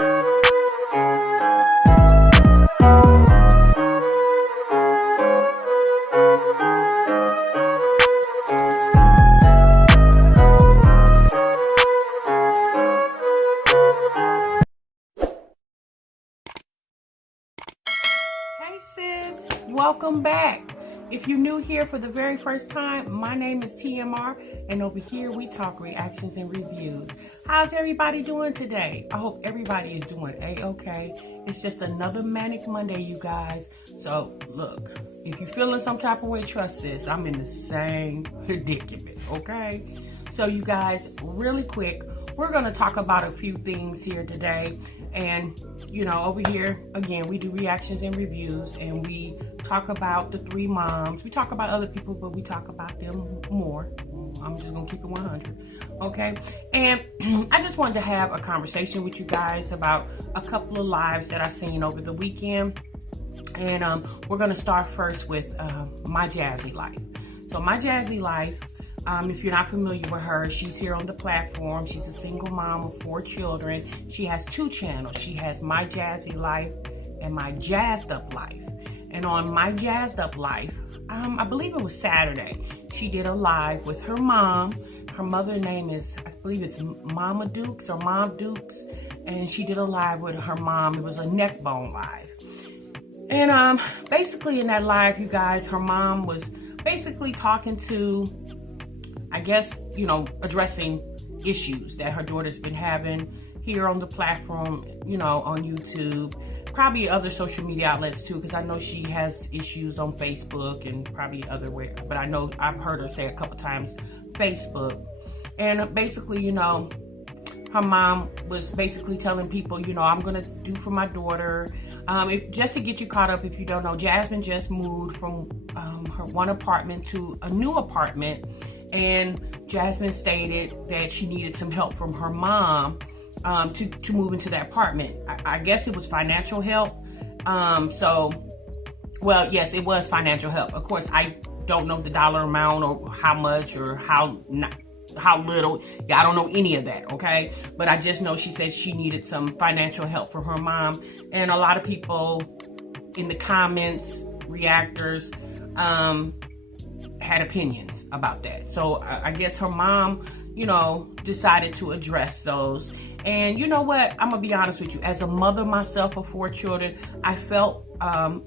Welcome back. If you're new here for the very first time, my name is TMR, and over here we talk reactions and reviews. How's everybody doing today? I hope everybody is doing a-okay. It's just another manic Monday, you guys. So look, if you're feeling some type of way, trust this, I'm in the same predicament, okay? So you guys, really quick, we're gonna talk about a few things here today. And you know, over here, again, we do reactions and reviews, and we talk about the three moms. We talk about other people, but we talk about them more. I'm just gonna keep it 100, okay? And I just wanted to have a conversation with you guys about a couple of lives that I seen over the weekend. And we're gonna start first with my Jazzy life. So my Jazzy life, if you're not familiar with her, she's here on the platform. She's a single mom of 4 children. She has 2 channels. She has My Jazzy Life and My Jazzed Up Life. And on My Jazzed Up Life, I believe it was Saturday, she did a live with her mom. Her mother's name is, I believe it's Mama Dukes or Mom Dukes. And she did a live with her mom. It was a neck bone live. And basically in that live, you guys, her mom was basically talking to, I guess, you know, addressing issues that her daughter's been having here on the platform, you know, on YouTube, probably other social media outlets too, because I know she has issues on Facebook and probably other way, but I know I've heard her say a couple times Facebook. And basically, you know, her mom was basically telling people, you know, I'm gonna do for my daughter. Just to get you caught up, if you don't know, Jasmine just moved from her one apartment to a new apartment. And Jasmine stated that she needed some help from her mom to move into that apartment. I guess it was financial help. Well, yes, it was financial help. Of course, I don't know the dollar amount or how much or how little. Yeah, I don't know any of that, okay? But I just know she said she needed some financial help from her mom. And a lot of people in the comments, reactors, had opinions about that. So I guess her mom, you know, decided to address those. And you know what? I'm gonna be honest with you. As a mother myself of 4 children, I felt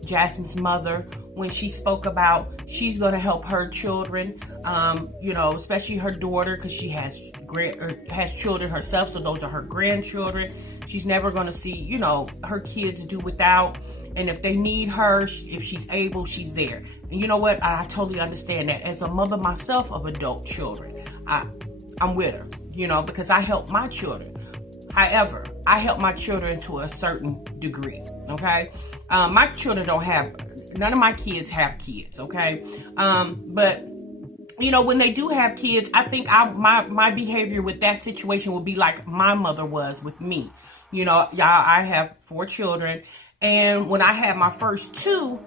Jasmine's mother when she spoke about she's gonna help her children, you know, especially her daughter, because she has children herself, so those are her grandchildren. She's never gonna see, you know, her kids do without. And if they need her, if she's able, she's there. And you know what? I totally understand that. As a mother myself of adult children, I'm with her, you know, because I help my children. However, I help my children to a certain degree, okay? My children don't have, none of my kids have kids, okay? But, you know, when they do have kids, I think my behavior with that situation will be like my mother was with me. You know, y'all, I have 4 children. And when I had my first 2,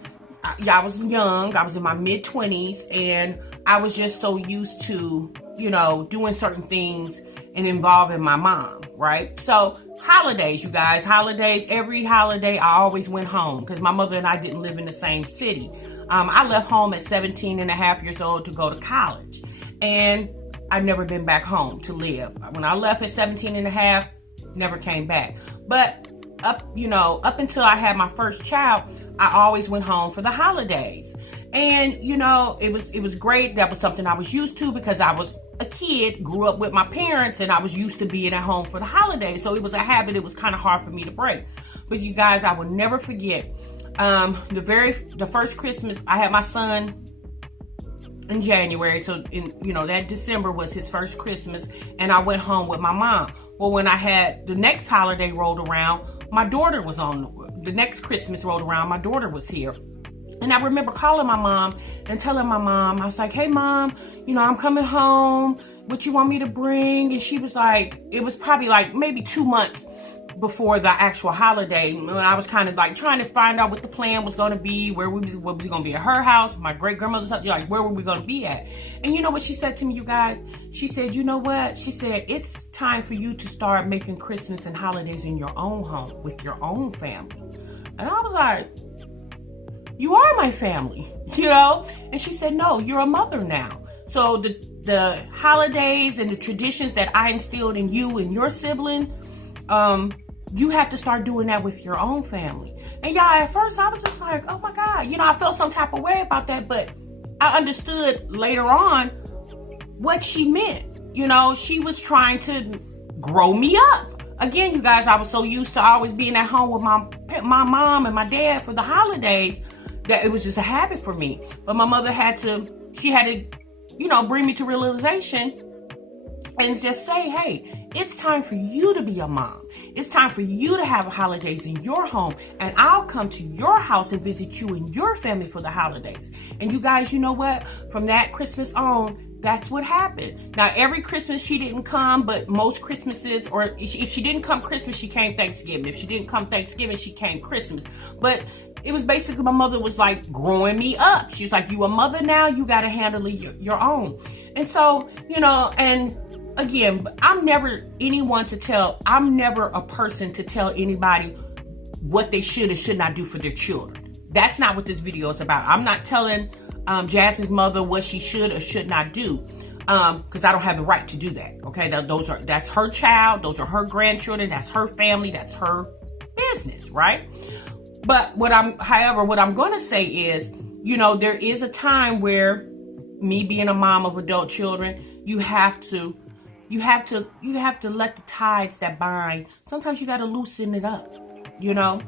I was young. I was in my mid-20s, and I was just so used to, you know, doing certain things and involving my mom, right? So holidays, you guys, every holiday, I always went home because my mother and I didn't live in the same city. I left home at 17 and a half years old to go to college, and I've never been back home to live. When I left at 17 and a half, never came back. But up until I had my first child, I always went home for the holidays. And, you know, it was great. That was something I was used to because I was a kid, grew up with my parents, and I was used to being at home for the holidays. So it was a habit. It was kind of hard for me to break. But you guys, I will never forget the first Christmas. I had my son in January, so that December was his first Christmas, and I went home with my mom. Well, when I had the next holiday rolled around, my daughter was on. The next Christmas rolled around, my daughter was here. And I remember calling my mom and telling my mom, I was like, hey mom, I'm coming home. What you want me to bring? And she was like, it was probably like maybe 2 months before the actual holiday, when I was kind of like trying to find out what the plan was going to be, where we was going to be at her house, my great grandmother's house, like where were we going to be at? And you know what she said to me, you guys? She said, you know what? She said, it's time for you to start making Christmas and holidays in your own home with your own family. And I was like, you are my family, you know? And she said, no, you're a mother now. So the holidays and the traditions that I instilled in you and your sibling, you have to start doing that with your own family. And y'all, at first I was just like, oh my God, you know, I felt some type of way about that, but I understood later on what she meant. You know, she was trying to grow me up. Again, you guys, I was so used to always being at home with my mom and my dad for the holidays that it was just a habit for me. But my mother had to, you know, bring me to realization and just say, hey, it's time for you to be a mom. It's time for you to have holidays in your home, and I'll come to your house and visit you and your family for the holidays. And you guys, you know what? From that Christmas on, that's what happened. Now, every Christmas she didn't come, but most Christmases, or if she didn't come Christmas, she came Thanksgiving. If she didn't come Thanksgiving, she came Christmas. But it was basically, my mother was like growing me up. She's like, you a mother now, you got to handle it your own. And so, you know, and again, I'm never a person to tell anybody what they should or should not do for their children. That's not what this video is about. I'm not telling Jazzy's mother what she should or should not do, because I don't have the right to do that. Okay, that's her child, those are her grandchildren, that's her family, that's her business, right? But what I'm going to say is, you know, there is a time where, me being a mom of adult children, you have to let the tides that bind. Sometimes you got to loosen it up, you know.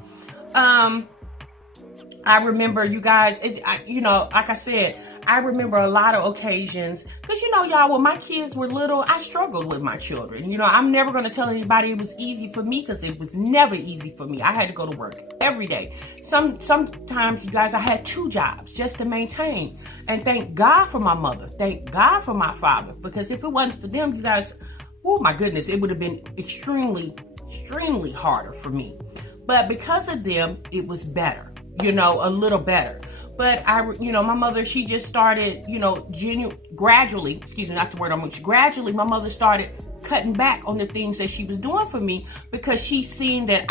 I remember, you guys, you know, like I said, I remember a lot of occasions, because, you know, y'all, when my kids were little, I struggled with my children. You know, I'm never going to tell anybody it was easy for me, because it was never easy for me. I had to go to work every day. Sometimes, you guys, I had 2 jobs just to maintain. And thank God for my mother. Thank God for my father. Because if it wasn't for them, you guys, oh my goodness, it would have been extremely, extremely harder for me. But because of them, it was better. You know, a little better. But you know, my mother, she just started, you know, gradually, gradually, my mother started cutting back on the things that she was doing for me, because she seen that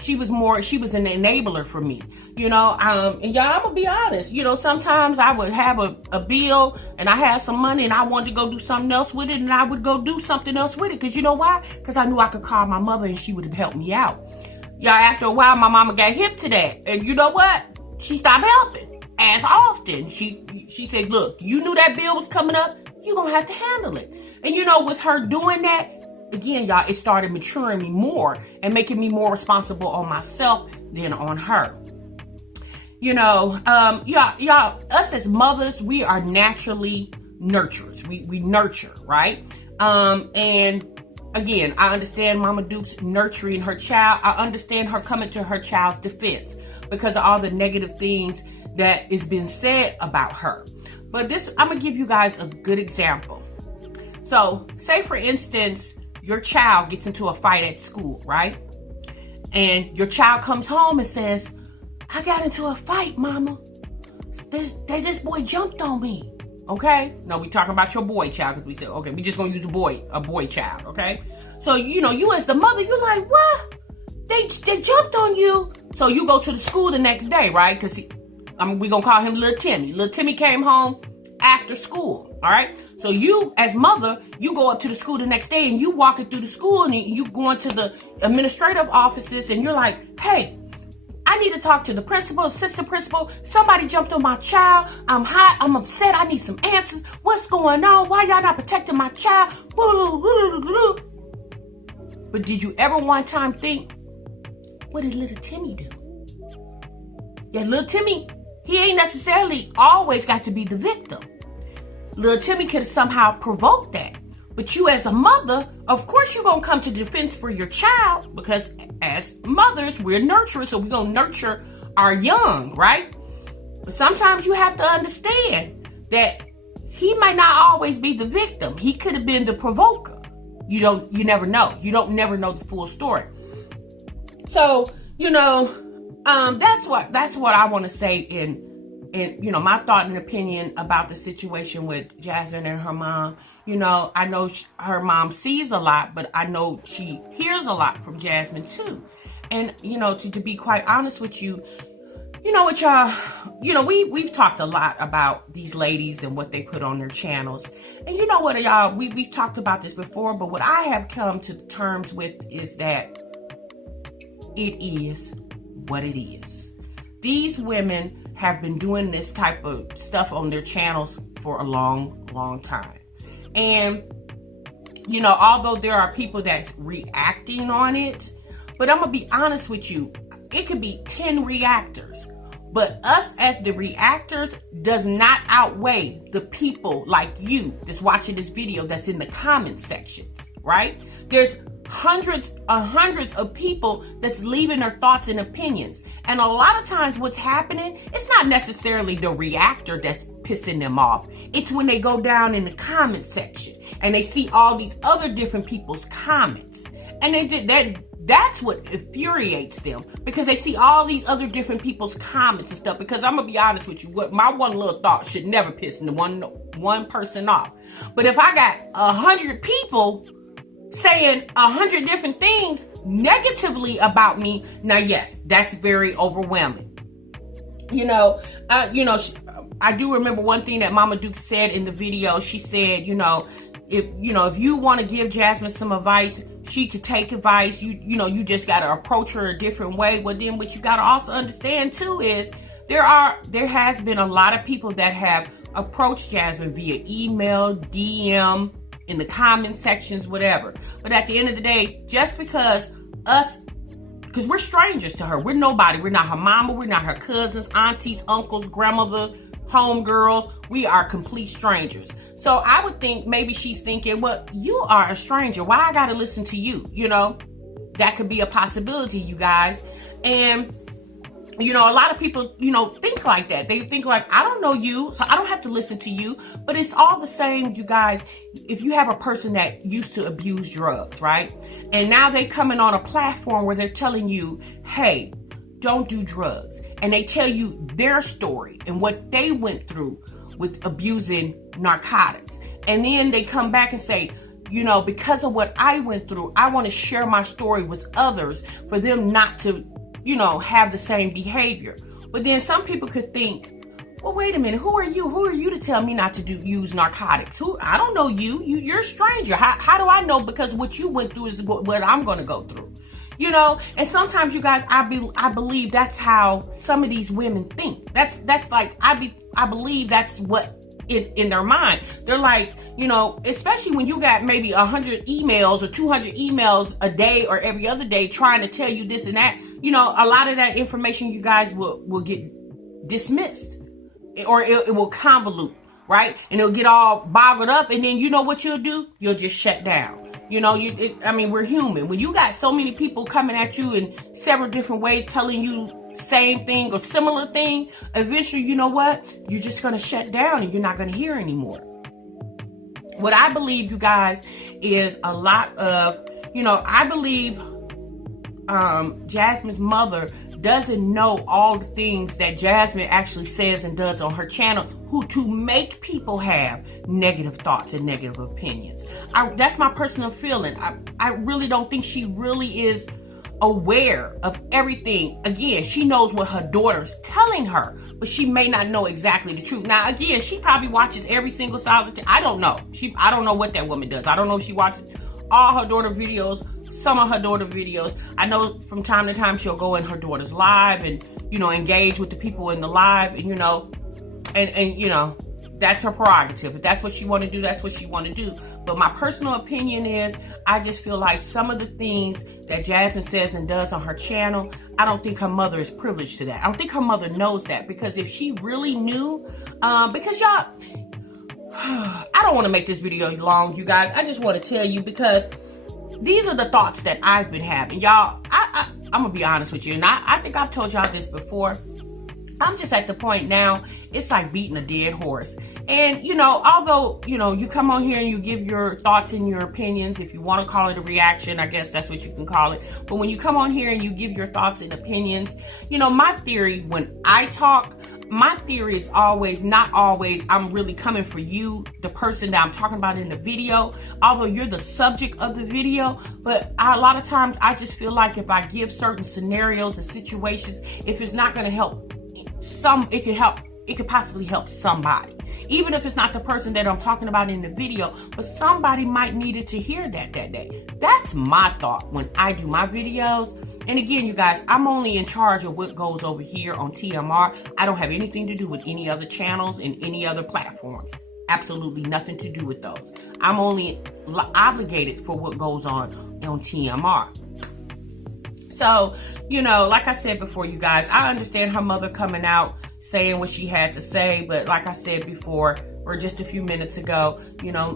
she was an enabler for me, you know. And y'all, I'm gonna be honest, you know, sometimes I would have a bill and I had some money and I wanted to go do something else with it, and I would go do something else with it, because you know why? Because I knew I could call my mother and she would have helped me out. Y'all, after a while, my mama got hip to that. And you know what? She stopped helping as often. She said, look, you knew that bill was coming up. You're going to have to handle it. And you know, with her doing that, again, y'all, it started maturing me more and making me more responsible on myself than on her. You know, y'all, us as mothers, we are naturally nurturers. We nurture, right? And again, I understand Mama Duke's nurturing her child. I understand her coming to her child's defense because of all the negative things that is being said about her. But I'm going to give you guys a good example. So, say for instance, your child gets into a fight at school, right? And your child comes home and says, I got into a fight, Mama. This boy jumped on me. Okay? No, we talking about your boy child, because we said, okay, we just gonna use a boy child, okay? So, you know, you as the mother, you're like, what? They jumped on you. So you go to the school the next day, right? Because we gonna call him Little Timmy. Little Timmy came home after school, all right? So you, as mother, you go up to the school the next day and you walking through the school and you go into the administrative offices and you're like, hey, I need to talk to the principal, assistant principal. Somebody jumped on my child. I'm hot. I'm upset. I need some answers. What's going on? Why y'all not protecting my child? But did you ever one time think, what did little Timmy do? Yeah, little Timmy, he ain't necessarily always got to be the victim. Little Timmy could have somehow provoked that. But you as a mother, of course you're going to come to defense for your child, because as mothers, we're nurturers, so we're going to nurture our young, right? But sometimes you have to understand that he might not always be the victim. He could have been the provoker. You never know. You don't never know the full story. So, that's what I want to say in my thought and opinion about the situation with Jasmine and her mom. I know her mom sees a lot, but I know she hears a lot from Jasmine too. And, to be quite honest with you, what y'all, we've talked a lot about these ladies and what they put on their channels. And you know what, y'all, we've talked about this before, but what I have come to terms with is that it is what it is. These women have been doing this type of stuff on their channels for a long, long time. And, although there are people that's reacting on it, but I'm going to be honest with you, it could be 10 reactors. But us as the reactors does not outweigh the people like you that's watching this video that's in the comment sections, right? There's hundreds of people that's leaving their thoughts and opinions. And a lot of times what's happening, it's not necessarily the reactor that's pissing them off. It's when they go down in the comment section and they see all these other different people's comments. And that's what infuriates them, because they see all these other different people's comments and stuff. Because I'm going to be honest with you, what my one little thought should never piss one person off. But if I got 100 people saying 100 different things negatively about me, now yes, that's very overwhelming. I do remember one thing that Mama Duke said in the video. She said, if you want to give Jasmine some advice, she could take advice. You just got to approach her a different way. Well, then what you got to also understand too is there has been a lot of people that have approached Jasmine via email, DM, in the comment sections, whatever. But at the end of the day, just because we're strangers to her. We're nobody. We're not her mama. We're not her cousins, aunties, uncles, grandmother, homegirl. We are complete strangers. So I would think maybe she's thinking, well, you are a stranger. Why I got to listen to you? That could be a possibility, you guys. And a lot of people, think like that. They think like, I don't know you, so I don't have to listen to you. But it's all the same, you guys. If you have a person that used to abuse drugs, right? And now they coming on a platform where they're telling you, hey, don't do drugs. And they tell you their story and what they went through with abusing narcotics. And then they come back and say, because of what I went through, I want to share my story with others for them not to have the same behavior. But then some people could think, well, wait a minute, who are you? Who are you to tell me not to use narcotics? I don't know you. You're a stranger. How do I know? Because what you went through is what I'm going to go through. And sometimes, you guys, I believe that's how some of these women think. That's like, I believe that's what in their mind. They're like, especially when you got maybe 100 emails or 200 emails a day or every other day trying to tell you this and that, a lot of that information, you guys will get dismissed, or it will convolute, right? And it'll get all boggled up. And then you know what you'll do? You'll just shut down. We're human. When you got so many people coming at you in several different ways, telling you same thing or similar thing, eventually, you know what? You're just going to shut down and you're not going to hear anymore. What I believe, you guys, is a lot of, I believe Jasmine's mother doesn't know all the things that Jasmine actually says and does on her channel to make people have negative thoughts and negative opinions. That's my personal feeling. I really don't think she really is aware of everything. Again, she knows what her daughter's telling her, but she may not know exactly the truth. Now, again, she probably watches every single side of the I don't know. I don't know what that woman does. I don't know if she watches all her daughter videos, some of her daughter videos. I know from time to time she'll go in her daughter's live and, engage with the people in the live and, and that's her prerogative. If that's what she want to do, that's what she want to do. But my personal opinion is, I just feel like some of the things that Jasmine says and does on her channel, I don't think her mother is privileged to that. I don't think her mother knows that, because if she really knew, because y'all, I don't want to make this video long, you guys. I just want to tell you, because these are the thoughts that I've been having. Y'all, I'm going to be honest with you, and I think I've told y'all this before. I'm just at the point now, it's like beating a dead horse. And, although, you come on here and you give your thoughts and your opinions, if you want to call it a reaction, I guess that's what you can call it. But when you come on here and you give your thoughts and opinions, my theory when I talk, my theory is not always, I'm really coming for you, the person that I'm talking about in the video, although you're the subject of the video. But a lot of times I just feel like if I give certain scenarios and situations, if it's not going to help it could possibly help somebody, even if it's not the person that I'm talking about in the video, but somebody might need it to hear that day. That's my thought when I do my videos. And again, you guys, I'm only in charge of what goes over here on TMR. I don't have anything to do with any other channels and any other platforms. Absolutely nothing to do with those. I'm only obligated for what goes on TMR. So, like I said before, you guys, I understand her mother coming out saying what she had to say. But like I said before, or just a few minutes ago,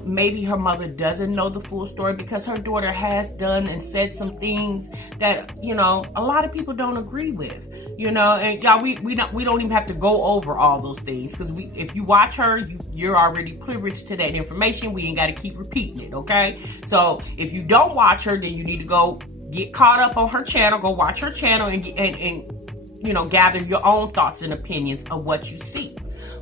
maybe her mother doesn't know the full story, because her daughter has done and said some things that, a lot of people don't agree with, and y'all, we don't even have to go over all those things, because if you watch her, you're already privileged to that information. We ain't got to keep repeating it. Okay. So if you don't watch her, then you need to go get caught up on her channel, go watch her channel and gather your own thoughts and opinions of what you see.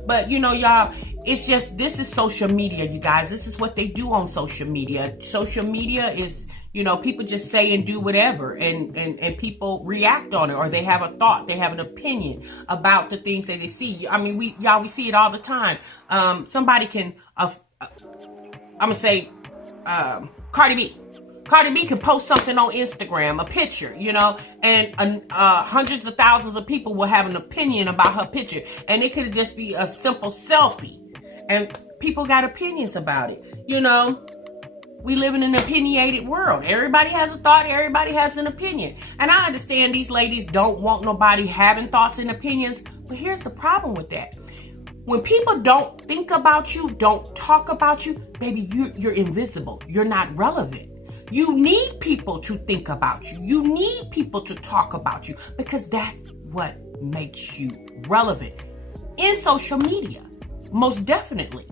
But, y'all, it's just, this is social media, you guys. This is what they do on social media. Social media is, people just say and do whatever, and people react on it, or they have a thought, they have an opinion about the things that they see. I mean, we see it all the time. Somebody can, I'm going to say, Cardi B. Cardi B can post something on Instagram, a picture, and hundreds of thousands of people will have an opinion about her picture. And it could just be a simple selfie. And people got opinions about it. We live in an opinionated world. Everybody has a thought. Everybody has an opinion. And I understand these ladies don't want nobody having thoughts and opinions. But here's the problem with that. When people don't think about you, don't talk about you, baby, you're invisible. You're not relevant. You need people to think about you. You need people to talk about you, because that's what makes you relevant in social media. Most definitely.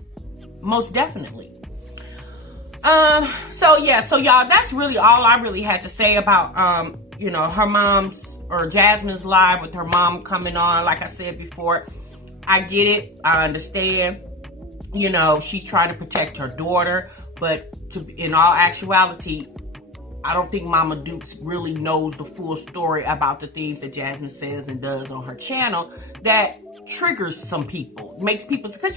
So y'all, that's really all I really had to say about, her mom's, or Jasmine's live with her mom coming on. Like I said before, I get it. I understand. She's trying to protect her daughter. But in all actuality, I don't think Mama Dukes really knows the full story about the things that Jasmine says and does on her channel that triggers some people, makes people, because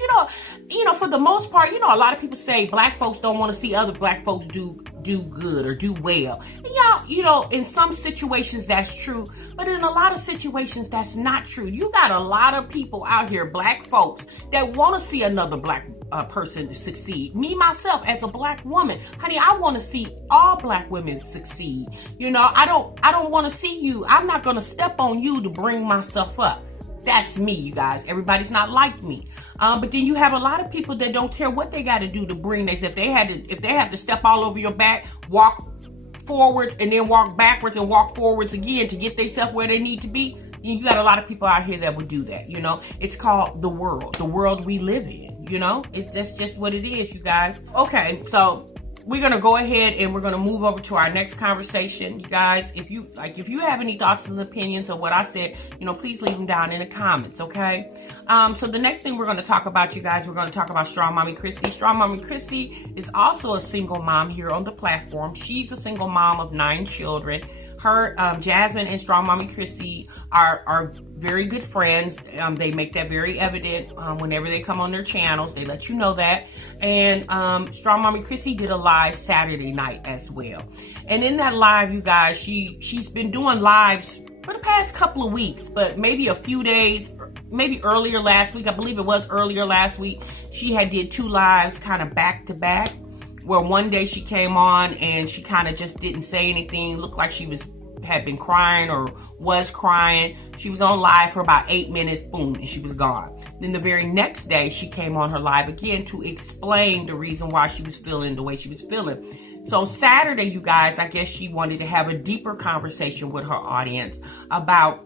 for the most part, a lot of people say black folks don't want to see other black folks do good or do well. And y'all, in some situations that's true, but in a lot of situations that's not true. You got a lot of people out here, black folks, that want to see another black person succeed. Me, myself, as a black woman, honey, I want to see all black women succeed. I don't want to see you. I'm not going to step on you to bring myself up. That's me, you guys. Everybody's not like me. But then you have a lot of people that don't care what they got to do to bring this. If they have to step all over your back, walk forwards and then walk backwards and walk forwards again to get themselves where they need to be, you got a lot of people out here that would do that. It's called the world we live in. That's just what it is, you guys. Okay, so we're going to go ahead and we're going to move over to our next conversation. You guys, if you have any thoughts and opinions of what I said, please leave them down in the comments, okay? So the next thing we're going to talk about, you guys, we're going to talk about Strongmommy Chrissy. Strongmommy Chrissy is also a single mom here on the platform. She's a single mom of 9 children. Her, Jasmine and Strongmommy Chrissy are very good friends. They make that very evident whenever they come on their channels. They let you know that. And Strongmommy Chrissy did a live Saturday night as well. And in that live, you guys, she's been doing lives for the past couple of weeks, but maybe a few days, maybe earlier last week. I believe it was earlier last week. She had did 2 lives kind of back to back, where one day she came on and she kind of just didn't say anything. Looked like she had been crying or was crying. She was on live for about 8 minutes, boom, and she was gone. Then the very next day, she came on her live again to explain the reason why she was feeling the way she was feeling. So Saturday, you guys, I guess she wanted to have a deeper conversation with her audience about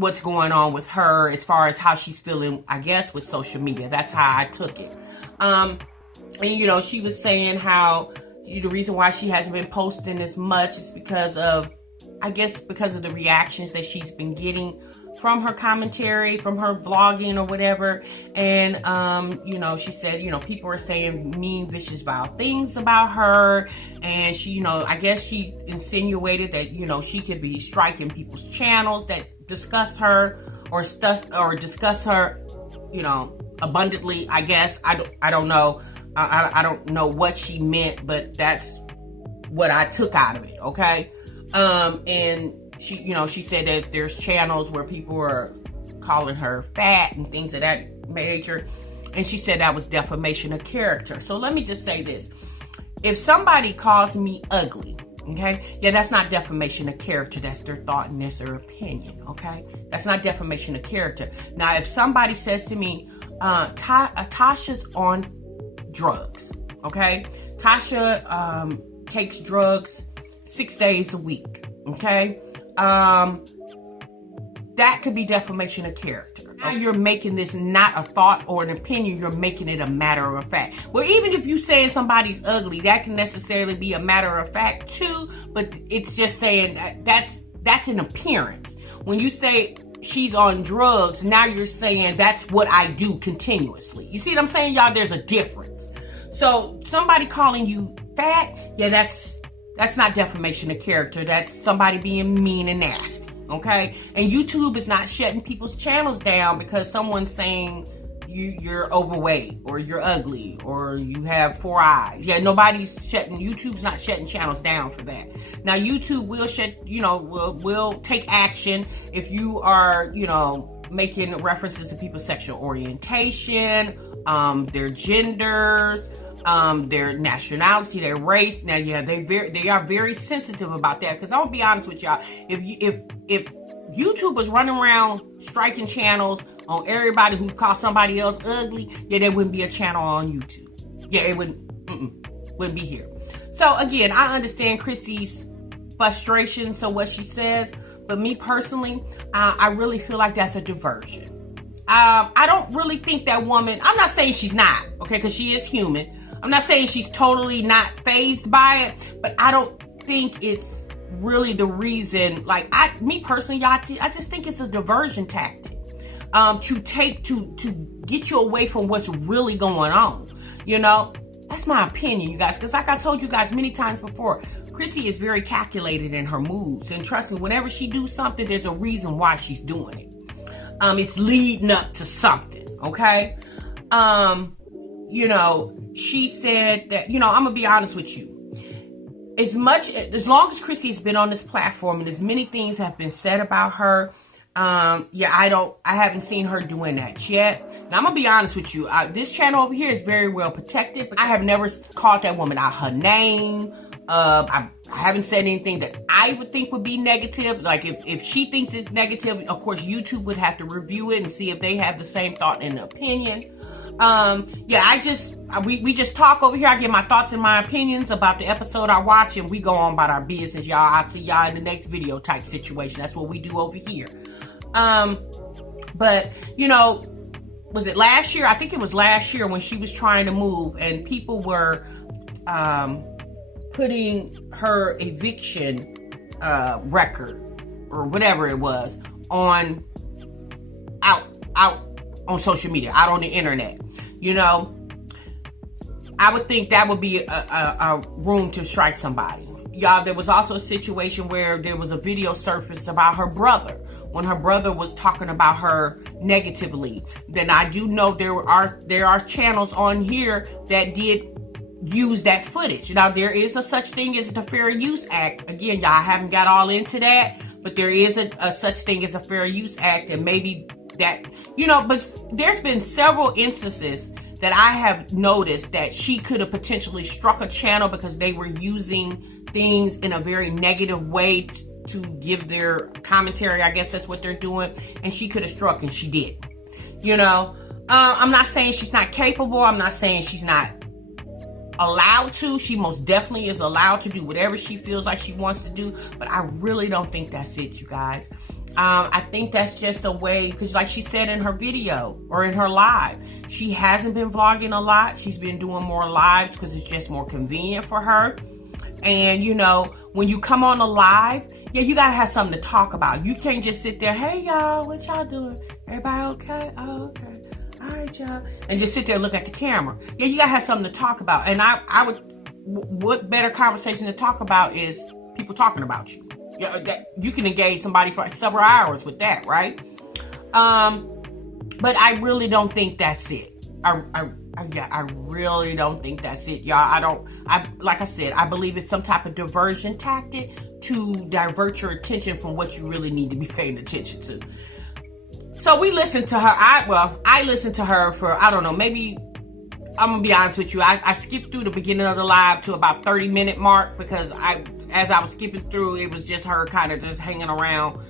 what's going on with her as far as how she's feeling, I guess, with social media. That's how I took it. And, you know, she was saying how the reason why she hasn't been posting as much is because of, I guess, because of the reactions that she's been getting from her commentary, from her vlogging or whatever. And, you know, she said, you know, people are saying mean, vicious, vile things about her. And she, you know, I guess she insinuated that, you know, she could be striking people's channels that discuss her or discuss her, you know, abundantly, I guess. I don't know. I don't know what she meant, but that's what I took out of it. Okay. And she, you know, she said that there's channels where people are calling her fat and things of that nature. And she said that was defamation of character. So let me just say this. If somebody calls me ugly, okay, yeah, that's not defamation of character. That's their thought and that's their opinion, okay? That's not defamation of character. Now, if somebody says to me, Tasha's on drugs, okay? Tasha takes drugs 6 days a week, okay? That could be defamation of character. Now you're making this not a thought or an opinion, you're making it a matter of fact. Well, even if you say somebody's ugly, that can necessarily be a matter of fact too, but it's just saying that's an appearance. When you say she's on drugs, now you're saying that's what I do continuously. You see what I'm saying, y'all? There's a difference. So somebody calling you fat, yeah, that's not defamation of character. That's somebody being mean and nasty, okay? And YouTube is not shutting people's channels down because someone's saying you're overweight or you're ugly or you have 4 eyes. Yeah, YouTube's not shutting channels down for that. Now, YouTube will will take action if you are, you know, making references to people's sexual orientation, their genders, their nationality, their race. Now, yeah, they are very sensitive about that. Because I'll be honest with y'all, if YouTube was running around striking channels on everybody who called somebody else ugly, yeah, there wouldn't be a channel on YouTube. Yeah, it wouldn't be here. So again, I understand Chrissy's frustration, so what she says, but me personally, I really feel like that's a diversion. I don't really think that woman, I'm not saying she's not, okay, because she is human. I'm not saying she's totally not fazed by it, but I don't think it's really the reason. Like, me personally, y'all, I just think it's a diversion tactic to get you away from what's really going on. You know, that's my opinion, you guys, because like I told you guys many times before, Chrissy is very calculated in her moves, and trust me, whenever she do something, there's a reason why she's doing it. It's leading up to something, okay? You know, she said that, you know, I'm gonna be honest with you. As long as Chrissy has been on this platform and as many things have been said about her, yeah, I haven't seen her doing that yet. Now, I'm gonna be honest with you. This channel over here is very well protected, but I have never called that woman out her name. I haven't said anything that I would think would be negative. Like, if she thinks it's negative, of course, YouTube would have to review it and see if they have the same thought and opinion. Yeah, we just talk over here. I give my thoughts and my opinions about the episode I watch, and we go on about our business, y'all. I'll see y'all in the next video type situation. That's what we do over here. But, you know, was it last year? I think it was last year when she was trying to move and people were, putting her eviction, record or whatever it was out on social media, out on the internet. You know, I would think that would be a room to strike somebody. Y'all, there was also a situation where there was a video surfaced about her brother, when her brother was talking about her negatively. Then I do know there are channels on here that did use that footage. Now, there is a such thing as the Fair Use Act. Again, y'all, I haven't got all into that, but there is a such thing as a Fair Use Act, and maybe that, you know, but there's been several instances that I have noticed that she could have potentially struck a channel because they were using things in a very negative way to give their commentary. I guess that's what they're doing. And she could have struck, and she did. You know, I'm not saying she's not capable. I'm not saying she's not allowed to. She most definitely is allowed to do whatever she feels like she wants to do. But I really don't think that's it, you guys. I think that's just a way, because like she said in her video or in her live, she hasn't been vlogging a lot. She's been doing more lives because it's just more convenient for her. And, you know, when you come on a live, yeah, you got to have something to talk about. You can't just sit there, hey, y'all, what y'all doing? Everybody okay? Oh, okay. All right, y'all. And just sit there and look at the camera. Yeah, you got to have something to talk about. And I would, what better conversation to talk about is people talking about you. Yeah, that you can engage somebody for several hours with that, right? But I really don't think that's it. I really don't think that's it, y'all. Like I said, I believe it's some type of diversion tactic to divert your attention from what you really need to be paying attention to. So we listened to her. I listened to her for, I don't know, maybe, I'm gonna be honest with you. I skipped through the beginning of the live to about 30-minute mark because as I was skipping through, it was just her kind of just hanging around.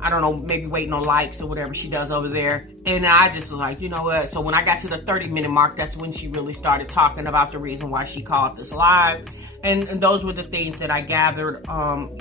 I don't know, maybe waiting on likes or whatever she does over there. And I just was like, you know what? So when I got to the 30-minute mark, that's when she really started talking about the reason why she called this live. And those were the things that I gathered.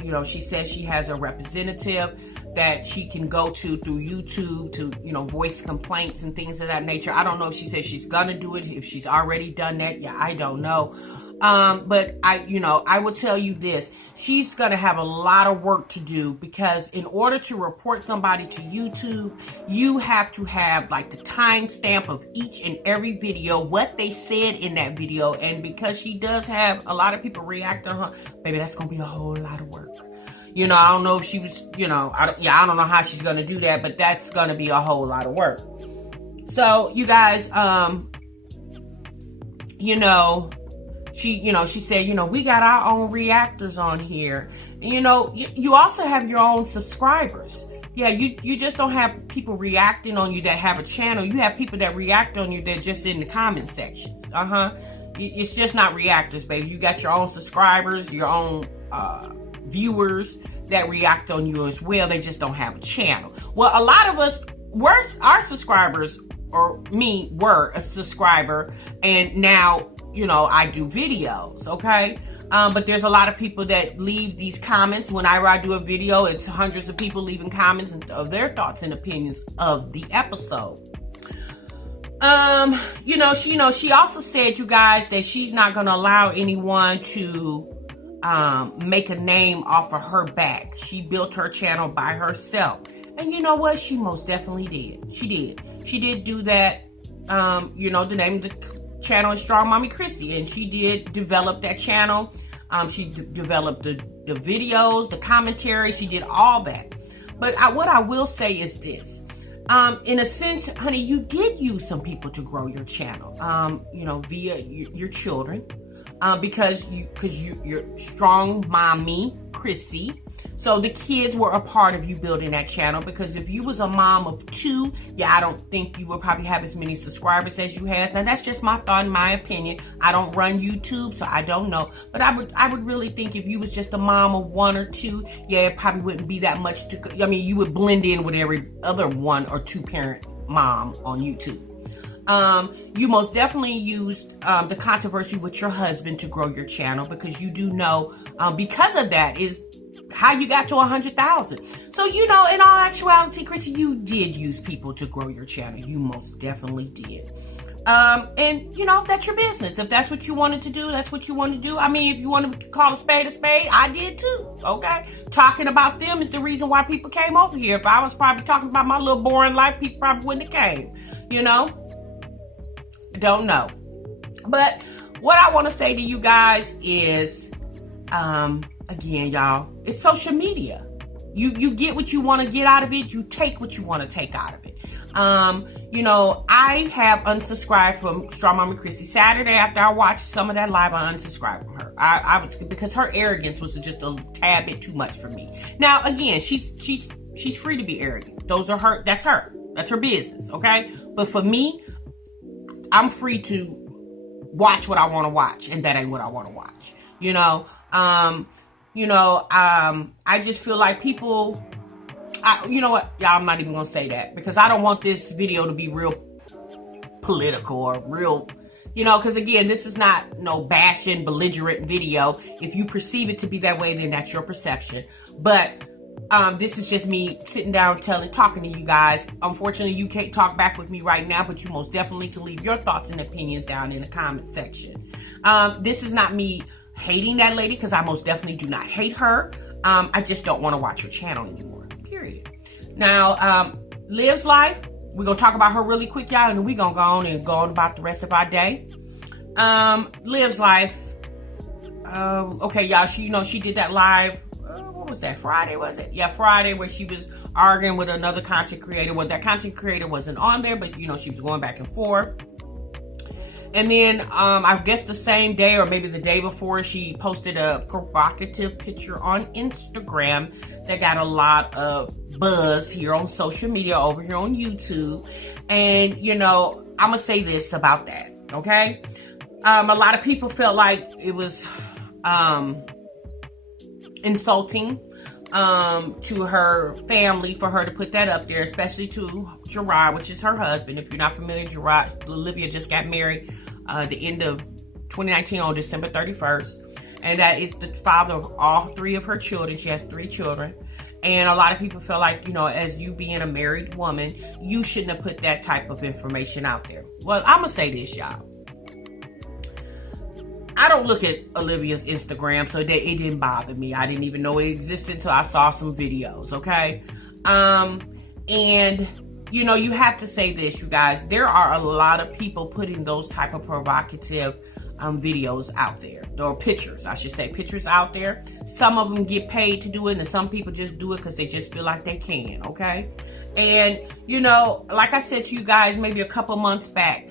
You know, she says she has a representative that she can go to through YouTube to, you know, voice complaints and things of that nature. I don't know if she says she's gonna do it, if she's already done that. Yeah, I don't know. But I will tell you this, she's going to have a lot of work to do, because in order to report somebody to YouTube, you have to have like the timestamp of each and every video, what they said in that video. And because she does have a lot of people react on her, baby, that's going to be a whole lot of work. You know, I don't know if she was, you know, I don't know how she's going to do that, but that's going to be a whole lot of work. So you guys, she said, we got our own reactors on here. And, you also have your own subscribers. Yeah, you just don't have people reacting on you that have a channel. You have people that react on you that just in the comment sections. It's just not reactors, baby. You got your own subscribers, your own viewers that react on you as well. They just don't have a channel. Well, a lot of us, our subscribers, or me, were a subscriber, and now, I do videos, okay? But there's a lot of people that leave these comments. Whenever I do a video, it's hundreds of people leaving comments of their thoughts and opinions of the episode. She also said, you guys, that she's not going to allow anyone to make a name off of her back. She built her channel by herself. And you know what? She most definitely did. She did do that. The name of the channel is Strongmommy Chrissy, and she did develop that channel. She developed the videos, the commentary. She did all that. But what I will say is this. In a sense, honey, you did use some people to grow your channel, via your children, because you're Strongmommy Chrissy. So the kids were a part of you building that channel, because if you was a mom of 2, I don't think you would probably have as many subscribers as you have. Now, that's just my thought, in my opinion. I don't run YouTube, so I don't know. But I would really think if you was just a mom of 1 or 2, it probably wouldn't be that much you would blend in with every other 1 or 2 parent mom on YouTube. You most definitely used the controversy with your husband to grow your channel, because you do know, because of that is how you got to 100,000. So, in all actuality, Chrissy, you did use people to grow your channel. You most definitely did. And that's your business. If that's what you wanted to do, that's what you want to do. I mean, if you want to call a spade, I did too. Okay. Talking about them is the reason why people came over here. If I was probably talking about my little boring life, people probably wouldn't have came, Don't know. But what I want to say to you guys is, again, y'all, it's social media. You get what you want to get out of it. You take what you want to take out of it. I have unsubscribed from Strongmommy Chrissy. Saturday, after I watched some of that live, I unsubscribed from her. I was, because her arrogance was just a tad bit too much for me. Now, again, she's free to be arrogant. Those are her. That's her. That's her business. Okay. But for me, I'm free to watch what I want to watch, and that ain't what I want to watch. I just feel like people, you know what, y'all, I'm not even going to say that, because I don't want this video to be real political or real, because again, this is not no bashing, belligerent video. If you perceive it to be that way, then that's your perception. But This is just me sitting down talking to you guys. Unfortunately, you can't talk back with me right now, but you most definitely can leave your thoughts and opinions down in the comment section. This is not me hating that lady, because I most definitely do not hate her. I just don't want to watch her channel anymore, period. Now, Liv's life, we're going to talk about her really quick, y'all, and then we're going to go on about the rest of our day. Liv's life, okay, y'all, she did that live, what was that, Friday, was it? Yeah, Friday, where she was arguing with another content creator. Well, that content creator wasn't on there, but, she was going back and forth. And then, I guess the same day or maybe the day before, she posted a provocative picture on Instagram that got a lot of buzz here on social media, over here on YouTube. And, I'm going to say this about that, okay? A lot of people felt like it was insulting to her family for her to put that up there, especially to Gerard, which is her husband. If you're not familiar, Gerard, Olivia just got married the end of 2019 on December 31st. And that is the father of all 3 of her children. She has 3 children. And a lot of people feel like, as you being a married woman, you shouldn't have put that type of information out there. Well, I'm going to say this, y'all. I don't look at Olivia's Instagram, so it didn't bother me. I didn't even know it existed until I saw some videos, okay? And, you have to say this, you guys. There are a lot of people putting those type of provocative videos out there. Or pictures, I should say. Pictures out there. Some of them get paid to do it, and some people just do it because they just feel like they can, okay? And, like I said to you guys maybe a couple months back,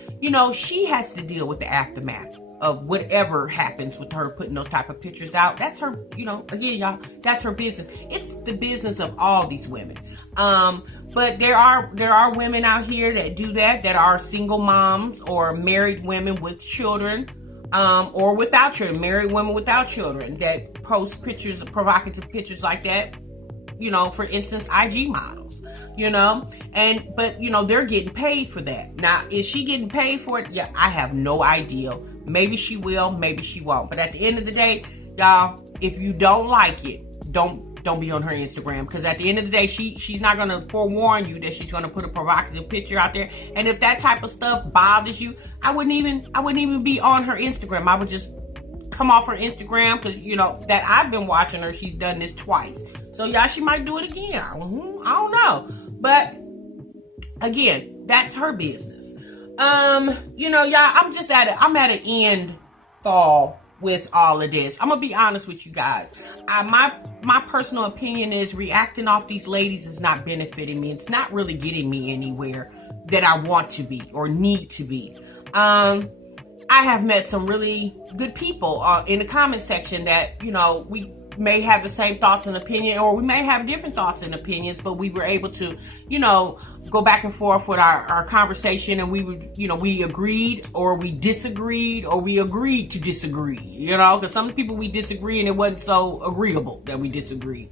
she has to deal with the aftermath of whatever happens with her putting those type of pictures out. That's her, again, y'all, that's her business. It's the business of all these women. But there are women out here that do that are single moms or married women with children, or without children, married women without children that post pictures, provocative pictures like that. For instance, IG models, but they're getting paid for that. Now, is she getting paid for it? Yeah, I have no idea. Maybe she will, maybe she won't. But at the end of the day, y'all, if you don't like it, don't be on her Instagram, because at the end of the day, she's not going to forewarn you that she's going to put a provocative picture out there. And if that type of stuff bothers you, I wouldn't even be on her Instagram. I would just come off her Instagram, because that I've been watching her. She's done this twice. So, y'all, she might do it again. I don't know. But, again, that's her business. Y'all, I'm at an end fall with all of this. I'm going to be honest with you guys. My personal opinion is reacting off these ladies is not benefiting me. It's not really getting me anywhere that I want to be or need to be. I have met some really good people in the comment section that, we may have the same thoughts and opinion, or we may have different thoughts and opinions, but we were able to, go back and forth with our conversation, and we would, we agreed or we disagreed or we agreed to disagree, because some people we disagree and it wasn't so agreeable that we disagreed.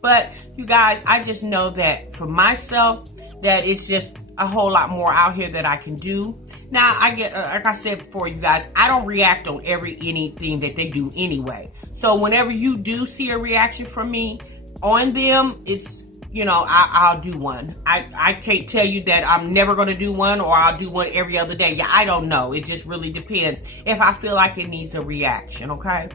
But you guys, I just know that for myself, that it's just a whole lot more out here that I can do. Now, I get, like I said before, you guys, I don't react on anything that they do anyway. So whenever you do see a reaction from me on them, it's, I'll do one. I can't tell you that I'm never going to do one, or I'll do one every other day. Yeah, I don't know. It just really depends if I feel like it needs a reaction, okay?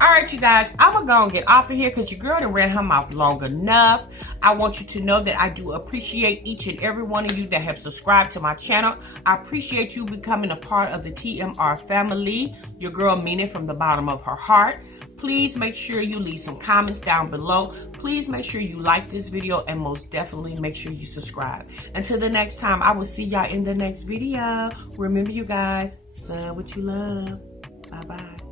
All right, you guys, I'm going to go and get off of here because your girl done ran her mouth long enough. I want you to know that I do appreciate each and every one of you that have subscribed to my channel. I appreciate you becoming a part of the TMR family. Your girl mean it from the bottom of her heart. Please make sure you leave some comments down below. Please make sure you like this video, and most definitely make sure you subscribe. Until the next time, I will see y'all in the next video. Remember, you guys, sub what you love. Bye-bye.